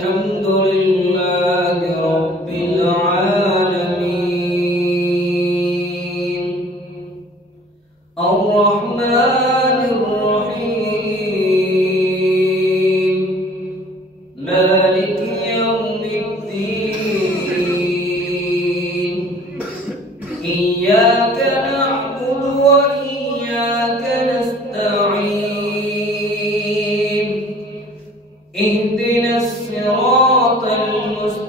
الحمد لله رب العالمين الرحمن الرحيم مالك يوم الدين إياك نعبد وإياك نستعين اهدنا الصراط المستقيم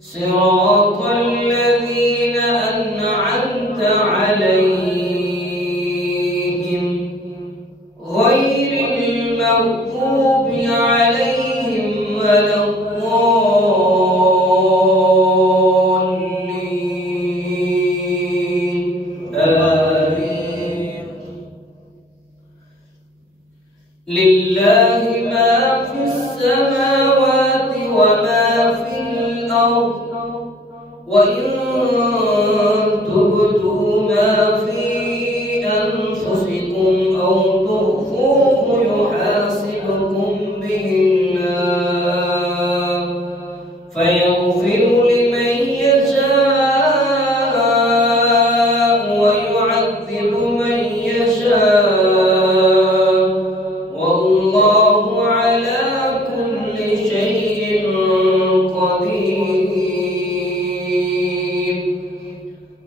صراط الذين أنعمت عليهم غير المغضوب عليهم ولا الضالين آمين. لله ما في السماوات وما في الأرض وإن تبدوا ما في أنفسكم أو تخفوه يحاسبكم به الله فيغفر لمن يشاء ويعذب من يشاء والله على كل شيء قدير.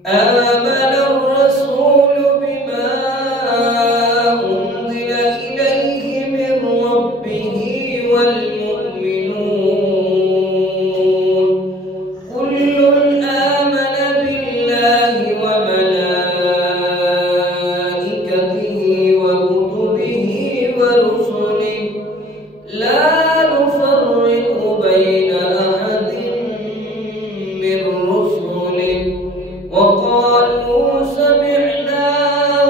آمن الرسول بما أنزل إليه من ربه والمؤمنون كل آمن بالله وملائكته وكتبه ورسله لا نفرق بين أحد من رسله وقالوا سمعنا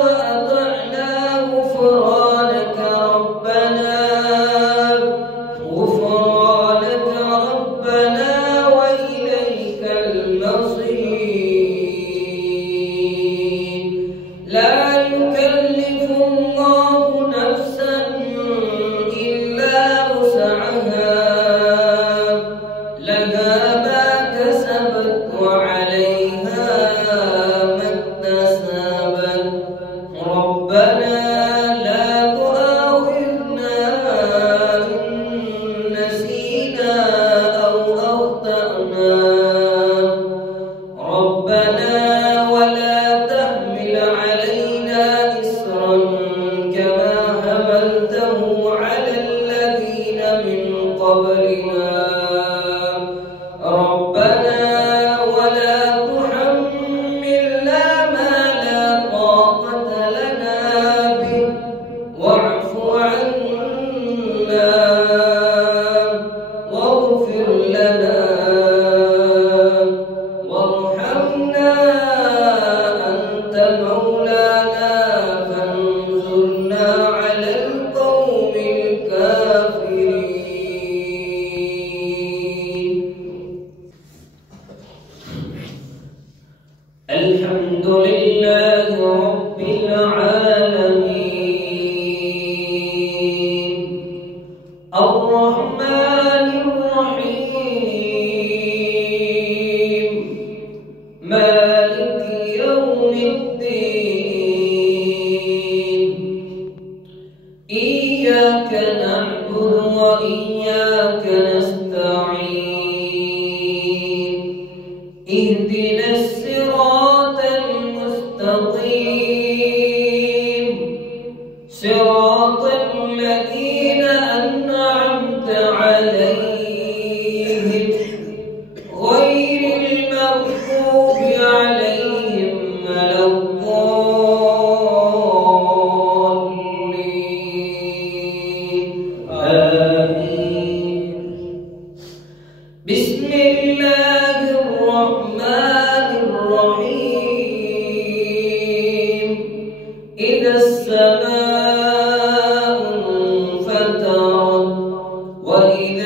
وأطعنا غفرانك ربنا وإليك المصير. لا يكلف الله نفسا إلا وسعها لها ما كسبت وعليها ما اكتسبت ربنا لا تؤاخذنا إن نسينا أو أخطأنا ربنا ولا تحمل علينا إصرا كما حملته على الذين من قبلنا ربنا ولا تحملنا ما لا طاقة لنا به واعف عنا واغفر لنا وارحمنا أنت مولانا فانصرنا على القوم الكافرين. الحمد لله رب العالمين الرحمن الرحيم مالك يوم الدين إياك نعبد وإياك نستعين اهدنا الصراط المستقيم صراط الذين أنعمت عليهم غير المغضوب عليهم ولا الضالين آمين. بسم الله الرحمن الرحيم إذا السماء انفطرت وإذا